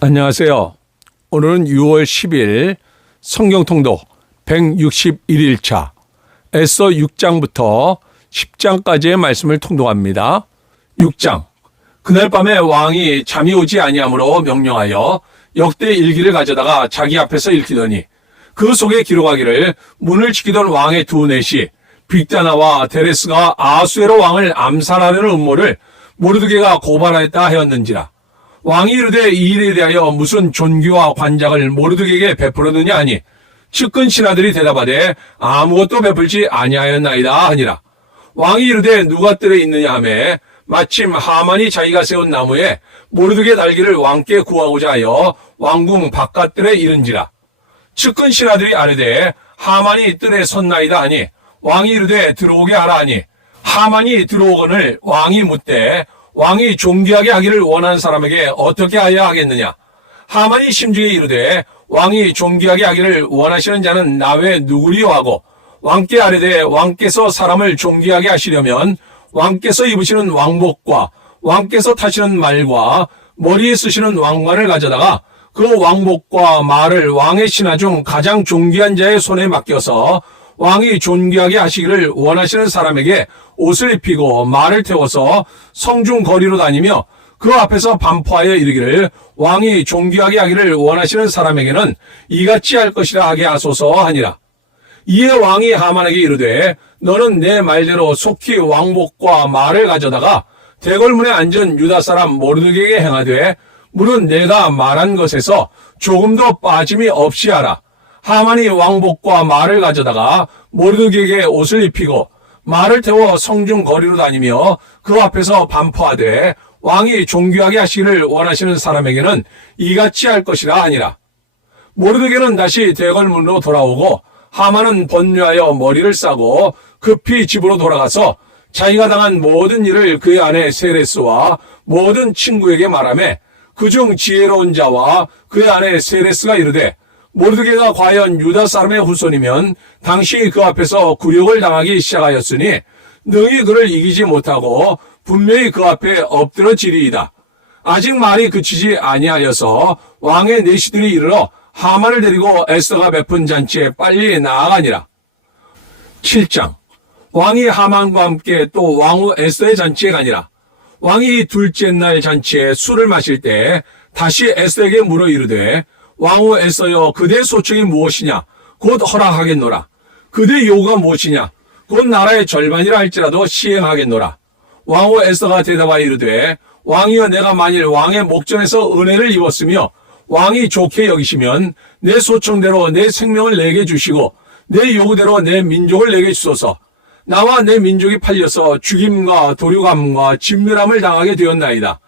안녕하세요. 오늘은 6월 10일 성경통독 161일차 에스더 6장부터 10장까지의 말씀을 통독합니다. 6장. 그날 밤에 왕이 잠이 오지 아니하므로 명령하여 역대 일기를 가져다가 자기 앞에서 읽히더니 그 속에 기록하기를 문을 지키던 왕의 두 넷이 빅다나와 데레스가 아하수에로 왕을 암살하려는 음모를 모르드게가 고발하였다 하였는지라. 왕이 이르되 이 일에 대하여 무슨 존귀와 관작을 모르드게에게 베풀었느냐 하니 측근 신하들이 대답하되 아무것도 베풀지 아니하였나이다 하니라. 왕이 이르되 누가 뜰에 있느냐 하매 마침 하만이 자기가 세운 나무에 모르드게 달기를 왕께 구하고자 하여 왕궁 바깥뜰에 이른지라. 측근 신하들이 아뢰되 하만이 뜰에 섰나이다 하니 왕이 이르되 들어오게 하라 하니 하만이 들어오거늘 왕이 묻되 왕이 존귀하게 하기를 원하는 사람에게 어떻게 하여 하겠느냐. 하만이 심중에 이르되 왕이 존귀하게 하기를 원하시는 자는 나 외 누구리요 하고 왕께 아뢰되 왕께서 사람을 존귀하게 하시려면 왕께서 입으시는 왕복과 왕께서 타시는 말과 머리에 쓰시는 왕관을 가져다가 그 왕복과 말을 왕의 신하 중 가장 존귀한 자의 손에 맡겨서 왕이 존귀하게 하시기를 원하시는 사람에게 옷을 입히고 말을 태워서 성중 거리로 다니며 그 앞에서 반포하여 이르기를 왕이 존귀하게 하기를 원하시는 사람에게는 이같이 할 것이라 하게 하소서 하니라. 이에 왕이 하만에게 이르되 너는 내 말대로 속히 왕복과 말을 가져다가 대궐문에 앉은 유다 사람 모르드게에게 행하되 물은 내가 말한 것에서 조금도 빠짐이 없이 하라. 하만이 왕복과 말을 가져다가 모르드게에게 옷을 입히고 말을 태워 성중 거리로 다니며 그 앞에서 반포하되 왕이 존귀하게 하시기를 원하시는 사람에게는 이같이 할 것이라 하니라. 모르드게는 다시 대궐문으로 돌아오고 하만은 번뇌하여 머리를 싸고 급히 집으로 돌아가서 자기가 당한 모든 일을 그의 아내 세레스와 모든 친구에게 말하며 그중 지혜로운 자와 그의 아내 세레스가 이르되 모르드게가 과연 유다 사람의 후손이면 당시 그 앞에서 굴욕을 당하기 시작하였으니 능히 그를 이기지 못하고 분명히 그 앞에 엎드러지리이다. 아직 말이 그치지 아니하여서 왕의 내시들이 이르러 하만을 데리고 에스더가 베푼 잔치에 빨리 나아가니라. 7장. 왕이 하만과 함께 또 왕후 에스더의 잔치에 가니라. 왕이 둘째 날 잔치에 술을 마실 때 다시 에스더에게 물어 이르되 왕후 에스더여 그대 소청이 무엇이냐 곧 허락하겠노라. 그대 요구가 무엇이냐 곧 나라의 절반이라 할지라도 시행하겠노라. 왕후 에스더가 대답하여 이르되 왕이여 내가 만일 왕의 목전에서 은혜를 입었으며 왕이 좋게 여기시면 내 소청대로 내 생명을 내게 주시고 내 요구대로 내 민족을 내게 주소서. 나와 내 민족이 팔려서 죽임과 도륙함과 진멸함을 당하게 되었나이다.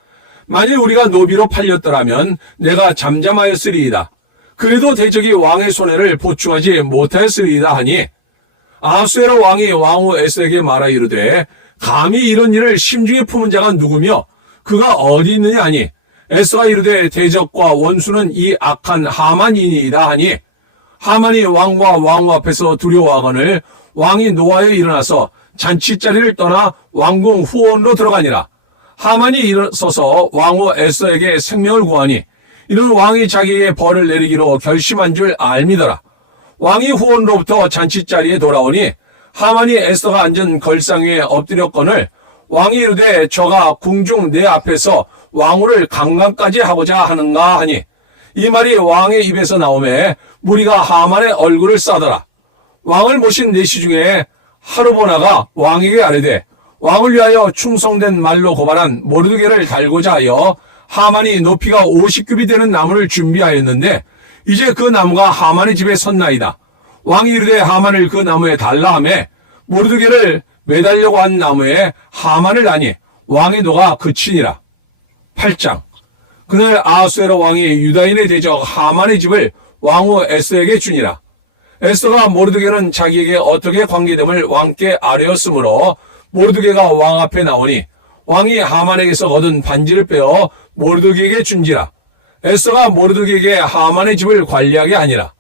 만일 우리가 노비로 팔렸더라면 내가 잠잠하였으리이다. 그래도 대적이 왕의 손해를 보충하지 못하였으리이다 하니 아하수에로 왕이 왕후 에스더에게 말하 이르되 감히 이런 일을 심중에 품은 자가 누구며 그가 어디 있느냐 하니 에스더가 이르되 대적과 원수는 이 악한 하만이니이다 하니 하만이 왕과 왕후 앞에서 두려워하거늘 왕이 노하여 일어나서 잔치자리를 떠나 왕궁 후원으로 들어가니라. 하만이 일어서서 왕후 에스더에게 생명을 구하니 이는 왕이 자기에게 벌을 내리기로 결심한 줄 알미더라. 왕이 후원으로부터 잔치자리에 돌아오니 하만이 에스더가 앉은 걸상 위에 엎드렸거늘 왕이 이르되 저가 궁중 내 앞에서 왕후를 강간까지 하고자 하는가 하니 이 말이 왕의 입에서 나오매 무리가 하만의 얼굴을 싸더라. 왕을 모신 내시 중에 하르보나가 왕에게 아뢰되 왕을 위하여 충성된 말로 고발한 모르드게를 달고자 하여 하만이 높이가 50규비 되는 나무를 준비하였는데 이제 그 나무가 하만의 집에 섰나이다. 왕이 이르되 하만을 그 나무에 달라 하매 모르드게를 매달려고 한 나무에 하만을 다니 왕의 노가 그치니라. 8장. 그날 아하수에로 왕이 유다인의 대적 하만의 집을 왕후 에스더에게 주니라. 에스더가 모르드게는 자기에게 어떻게 관계됨을 왕께 아뢰었으므로 모르드게가 왕 앞에 나오니 왕이 하만에게서 얻은 반지를 빼어 모르드게에게 준지라. 에스더가 모르드게에게 하만의 집을 관리하게 하니라.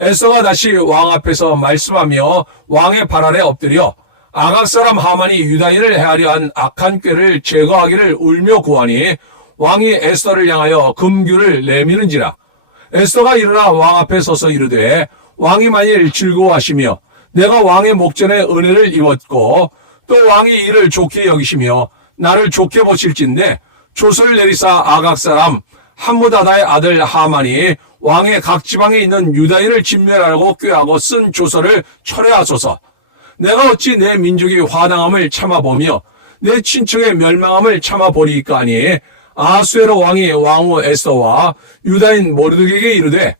에스더가 다시 왕 앞에서 말씀하며 왕의 발 아래 엎드려 아각 사람 하만이 유다인을 해하려 한 악한 꾀를 제거하기를 울며 구하니 왕이 에스더를 향하여 금규를 내미는지라. 에스더가 일어나 왕 앞에 서서 이르되 왕이 만일 즐거워하시며 내가 왕의 목전에 은혜를 입었고 또 왕이 이를 좋게 여기시며 나를 좋게 보실진데 조서를 내리사 아각 사람 함무다다의 아들 하만이 왕의 각 지방에 있는 유다인을 진멸하려고 꾀하고 쓴 조서를 철회하소서. 내가 어찌 내 민족이 화당함을 참아보며 내 친척의 멸망함을 참아보리이까 하니 아수에로 왕이 왕후 에스더와 유다인 모르드게에게 이르되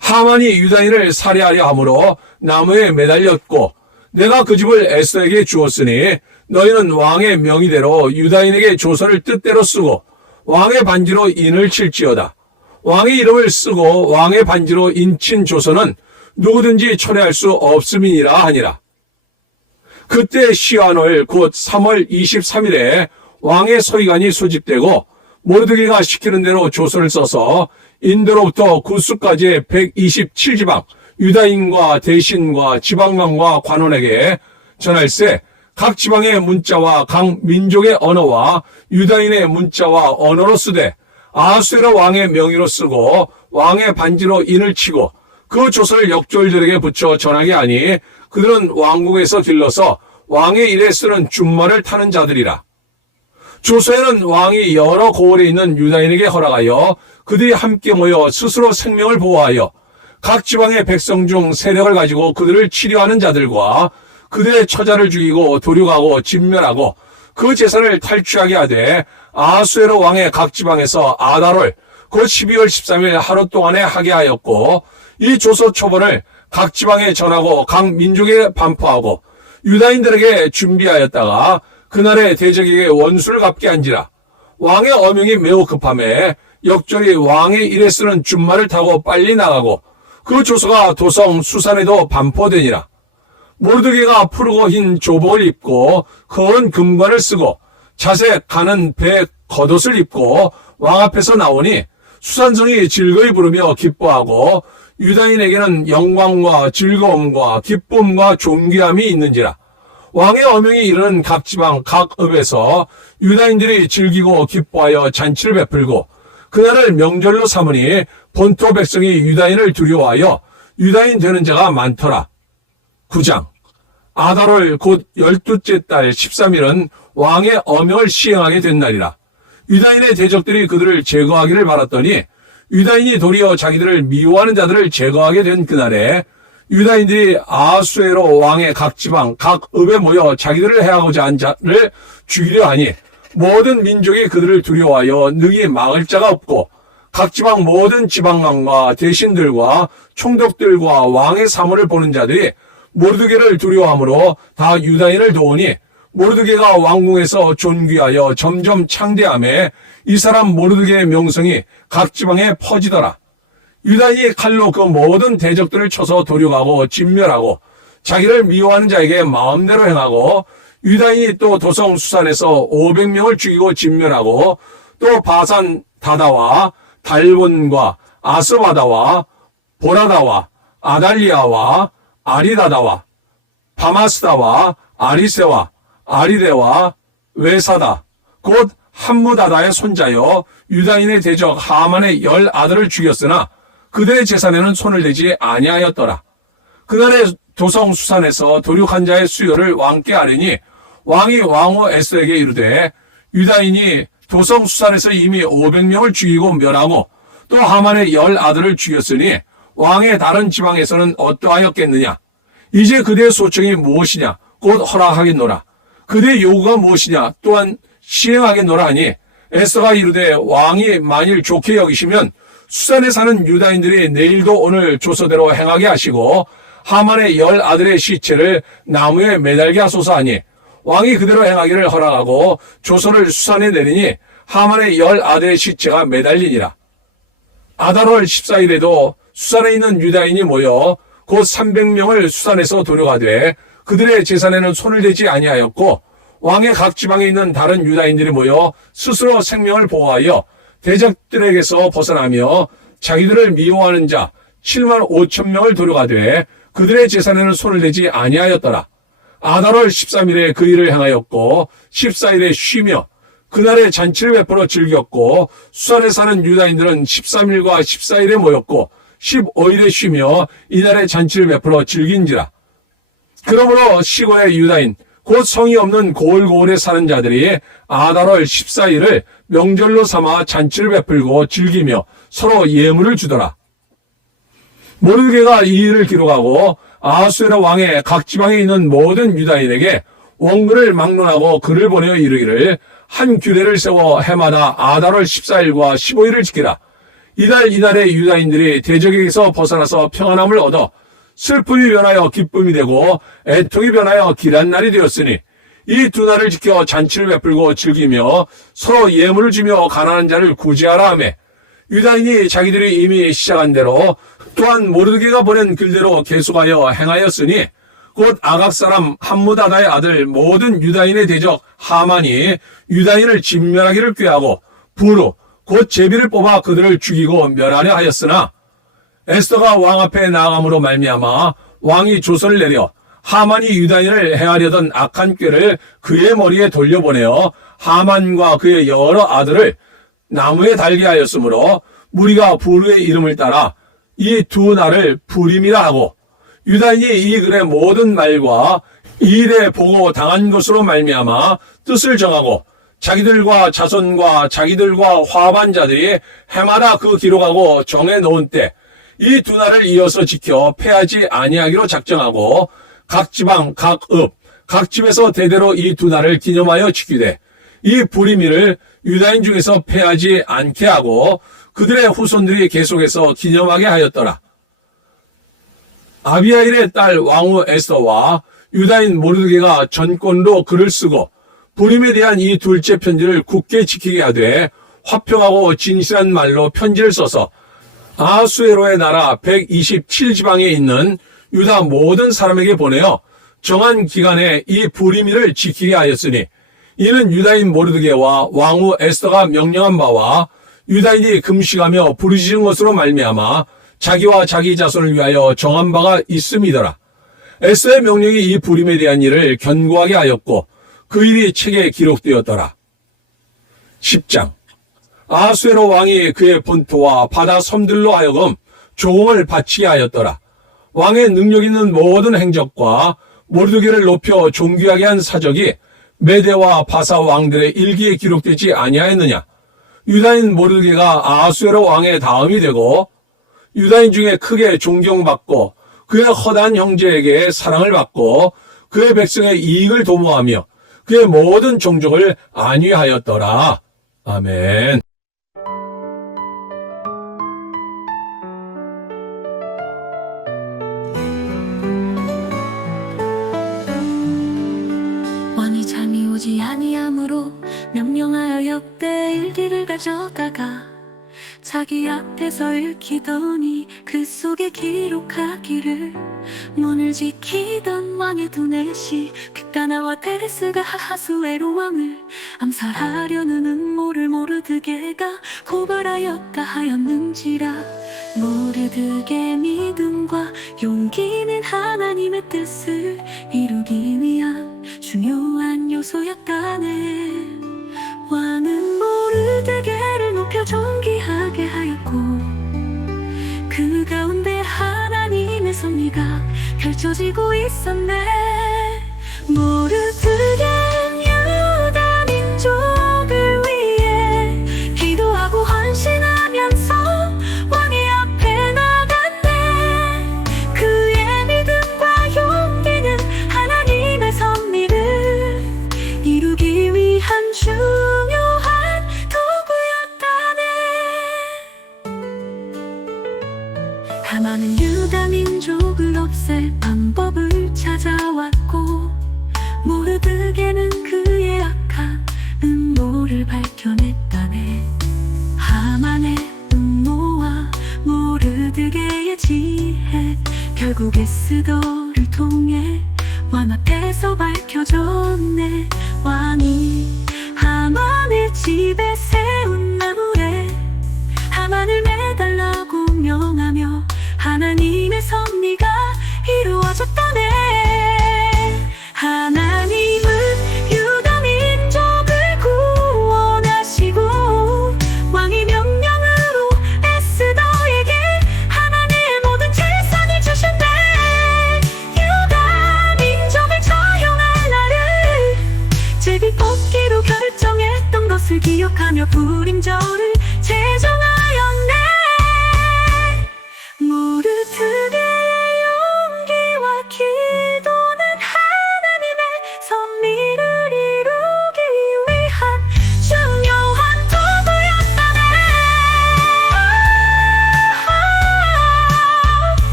하만이 유다인을 살해하려 함으로 나무에 매달렸고 내가 그 집을 에스더에게 주었으니 너희는 왕의 명의대로 유다인에게 조서를 뜻대로 쓰고 왕의 반지로 인을 칠지어다. 왕의 이름을 쓰고 왕의 반지로 인친 조서는 누구든지 철회할 수 없음이니라 하니라. 그때 시한월 곧 3월 23일에 왕의 서기관이 소집되고 모르드게가 시키는 대로 조서를 써서 인도로부터 구스까지의 127지방 유다인과 대신과 지방관과 관원에게 전할세 각 지방의 문자와 각 민족의 언어와 유다인의 문자와 언어로 쓰되 아수에로 왕의 명의로 쓰고 왕의 반지로 인을 치고 그 조서를 역졸들에게 붙여 전하게 하니 그들은 왕궁에서 길러서 왕의 일에 쓰는 준말을 타는 자들이라. 조서에는 왕이 여러 고을에 있는 유다인에게 허락하여 그들이 함께 모여 스스로 생명을 보호하여 각 지방의 백성 중 세력을 가지고 그들을 치료하는 자들과 그들의 처자를 죽이고 도륙하고 진멸하고 그 재산을 탈취하게 하되 아수에로 왕의 각 지방에서 아달월 곧 12월 13일 하루 동안에 하게 하였고 이 조서 초본을 각 지방에 전하고 각 민족에 반포하고 유다인들에게 준비하였다가 그날에 대적에게 원수를 갚게 한지라. 왕의 어명이 매우 급함에 역절이 왕의 일에 쓰는 준말을 타고 빨리 나가고 그 조서가 도성 수산에도 반포되니라. 모르드게가 푸르고 흰 조복을 입고 거은 금관을 쓰고 자색 가는 배 겉옷을 입고 왕 앞에서 나오니 수산성이 즐거이 부르며 기뻐하고 유다인에게는 영광과 즐거움과 기쁨과 존귀함이 있는지라. 왕의 어명이 이르는 각 지방 각 읍에서 유다인들이 즐기고 기뻐하여 잔치를 베풀고 그날을 명절로 삼으니 본토 백성이 유다인을 두려워하여 유다인 되는 자가 많더라. 9장 아달월 곧 12째 달 13일은 왕의 어명을 시행하게 된 날이라. 유다인의 대적들이 그들을 제거하기를 바랐더니 유다인이 도리어 자기들을 미워하는 자들을 제거하게 된 그날에 유다인들이 아수에로 왕의 각 지방 각 읍에 모여 자기들을 해하고자 한 자를 죽이려 하니 모든 민족이 그들을 두려워하여 능히 막을 자가 없고 각 지방 모든 지방관과 대신들과 총독들과 왕의 사물을 보는 자들이 모르드게를 두려워하므로 다 유다인을 도우니 모르드게가 왕궁에서 존귀하여 점점 창대하며 이 사람 모르드게의 명성이 각 지방에 퍼지더라. 유다인이 칼로 그 모든 대적들을 쳐서 도륙하고 진멸하고 자기를 미워하는 자에게 마음대로 행하고 유다인이 또 도성 수산에서 500명을 죽이고 진멸하고 또 바산 다다와 달본과 아스바다와 보라다와 아달리아와 아리다다와 바마스다와 아리세와 아리데와 외사다 곧 함무다다의 손자여 유다인의 대적 하만의 10 아들을 죽였으나 그들의 재산에는 손을 대지 아니하였더라. 그날에 도성 수산에서 도륙한 자의 수요를 왕께 아뢰니 왕이 왕후 에스더에게 이르되 유다인이 도성 수산에서 이미 500명을 죽이고 멸하고 또 하만의 10 아들을 죽였으니 왕의 다른 지방에서는 어떠하였겠느냐. 이제 그대의 소청이 무엇이냐 곧 허락하겠노라. 그대의 요구가 무엇이냐 또한 시행하겠노라 하니 에스더가 이르되 왕이 만일 좋게 여기시면 수산에 사는 유다인들이 내일도 오늘 조서대로 행하게 하시고 하만의 10 아들의 시체를 나무에 매달게 하소서 하니 왕이 그대로 행하기를 허락하고 조서를 수산에 내리니 하만의 10 아들의 시체가 매달리니라. 아달월 14일에도 수산에 있는 유다인이 모여 곧 300명을 수산에서 도륙하되 그들의 재산에는 손을 대지 아니하였고 왕의 각 지방에 있는 다른 유다인들이 모여 스스로 생명을 보호하여 대적들에게서 벗어나며 자기들을 미워하는 자 7만 5천 명을 도륙하되 그들의 재산에는 손을 대지 아니하였더라. 아달월 13일에 그 일을 행하였고 14일에 쉬며 그날의 잔치를 베풀어 즐겼고 수산에 사는 유다인들은 13일과 14일에 모였고 15일에 쉬며 이날의 잔치를 베풀어 즐긴지라. 그러므로 시골의 유다인 곧 성이 없는 고을고을에 사는 자들이 아달월 14일을 명절로 삼아 잔치를 베풀고 즐기며 서로 예물을 주더라. 모르드게가 이 일을 기록하고 아하수에로 왕의 각 지방에 있는 모든 유다인에게 원글을 막론하고 글을 보내어 이르기를 한 규례를 세워 해마다 아달월 14일과 15일을 지키라. 이날에 유다인들이 대적에게서 벗어나서 평안함을 얻어 슬픔이 변하여 기쁨이 되고 애통이 변하여 길한 날이 되었으니 이 두 날을 지켜 잔치를 베풀고 즐기며 서로 예물을 주며 가난한 자를 구제하라 하매 유다인이 자기들이 이미 시작한 대로 또한 모르드게가 보낸 글대로 계속하여 행하였으니 곧 아각 사람 함무다다의 아들 모든 유다인의 대적 하만이 유다인을 진멸하기를 꾀하고 부르 곧 제비를 뽑아 그들을 죽이고 멸하려 하였으나 에스더가 왕 앞에 나아감으로 말미암아 왕이 조서를 내려 하만이 유다인을 해하려던 악한 꾀를 그의 머리에 돌려보내어 하만과 그의 여러 아들을 나무에 달게 하였으므로 무리가 부르의 이름을 따라 이 두 날을 부림이라 하고 유다인이 이 글의 모든 말과 이 일에 보고 당한 것으로 말미암아 뜻을 정하고 자기들과 자손과 자기들과 화반 자들이 해마다 그 기록하고 정해 놓은 때 이 두 날을 이어서 지켜 패하지 아니하기로 작정하고 각 지방, 각 읍, 각 집에서 대대로 이 두 날을 기념하여 지키되 이 부림일을 유다인 중에서 패하지 않게 하고 그들의 후손들이 계속해서 기념하게 하였더라. 아비하일의 딸 왕후 에스더와 유다인 모르드게가 전권으로 글을 쓰고 부림에 대한 이 둘째 편지를 굳게 지키게 하되 화평하고 진실한 말로 편지를 써서 아하수에로의 나라 127지방에 있는 유다 모든 사람에게 보내어 정한 기간에 이 부림일을 지키게 하였으니 이는 유다인 모르드게와 왕후 에스더가 명령한 바와 유다인이 금식하며 부르짖은 것으로 말미암아 자기와 자기 자손을 위하여 정한 바가 있음이더라. 에스더의 명령이 이 부림에 대한 일을 견고하게 하였고 그 일이 책에 기록되었더라. 10장 아하수에로 왕이 그의 본토와 바다 섬들로 하여금 조공을 바치게 하였더라. 왕의 능력 있는 모든 행적과 모르드게를 높여 존귀하게 한 사적이 메대와 바사 왕들의 일기에 기록되지 아니하였느냐. 유다인 모르드게가 아하수에로 왕의 다음이 되고 유다인 중에 크게 존경받고 그의 허다한 형제에게 사랑을 받고 그의 백성의 이익을 도모하며 그의 모든 종족을 안위하였더라. 아멘. 왕이 잠이 오지 아니하므로 명령하여 역대 일기를 가져다가 자기 앞에서 읽히더니 그 속에 기록하기를 문을 지키던 왕의 두넷이 빅다나와 테레스가 하하수에로 왕을 암살하려는 음모를 모르드게가 고발하였다 하였는지라. 모르드게 믿음과 용기는 하나님의 뜻을 이루기 위한 중요한 요소였다네. 왕은 모르드게를 높여 존귀하게 하였고 그 가운데 하나님의 섭리가 펼쳐지고 있었네. 모르드게는 유다 민족을 위해 기도하고 헌신하면서 왕의 앞에 나갔네. 그의 믿음과 용기는 하나님의 섭리를 이루기 위한 중요한 도구였다네. 하만은 유다 민족을 없앨 방법을 찾아왔고 모르드게는 그의 악한 음모를 밝혀냈다네. 하만의 음모와 모르드게의 지혜 결국 에스더를 통해 왕 앞에서 밝혀졌네. 왕이 하만의 집에 세운 나무에 하만을 매달라고 명하며 하나님의 섭리가 이루어졌다네. 하나님은 유다 민족을 구원하시고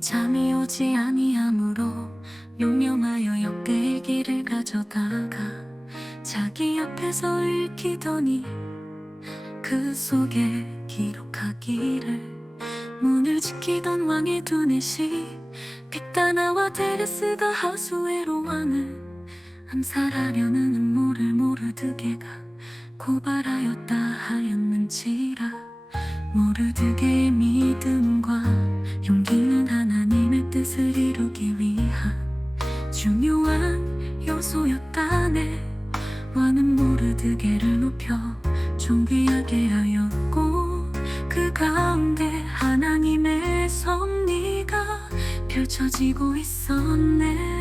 잠이 오지 아니하므로 용명하여 역대일기를 가져다가 자기 앞에서 읽히더니 그 속에 기록하기를 문을 지키던 왕의 두넷이 빅다나와 데레스가 하수에로 왕을 암살하려는 음모를 모르드게가 고발하였다 하였는지라. 모르드게의 믿음과 용기는 하나님의 뜻을 이루기 위한 중요한 요소였다네. 왕은 모르드게를 높여 존귀하게 하였고 그 가운데 하나님의 섭리가 펼쳐지고 있었네.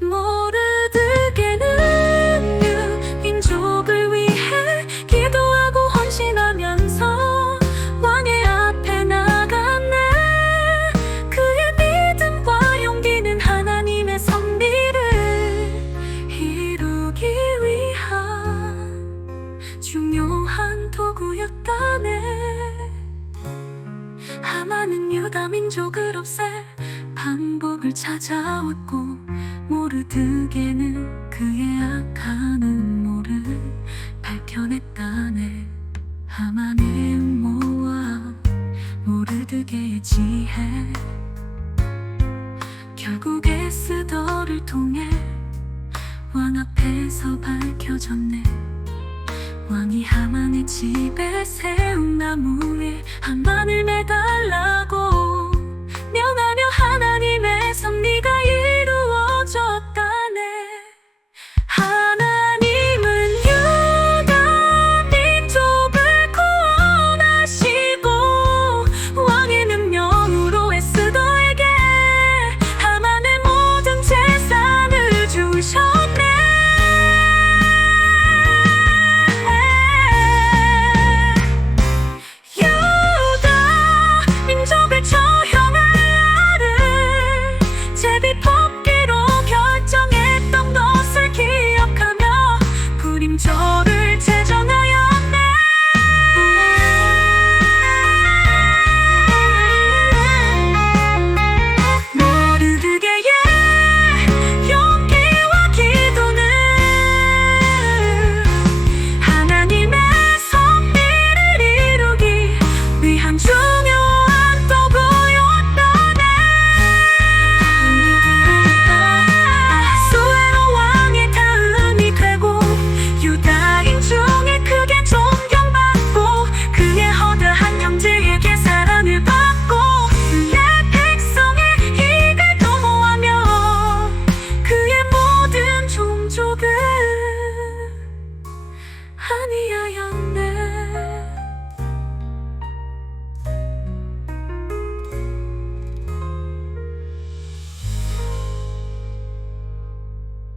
모르드게는 유민족을 위해 기도하고 헌신하면서 왕의 앞에 나갔네. 그의 믿음과 용기는 하나님의 섭리를 이루기 위한 중요한 도구였다네. 하만은 유다 민족을 없앨 방법을 찾아왔고 모르드게는 그의 악한 음모를 밝혀냈다네. 하만의 음모와 모르드게의 지혜, 결국 에스더를 통해 왕 앞에서 밝혀졌네. 왕이 하만의 집에 세운 나무에 하만을 매달라고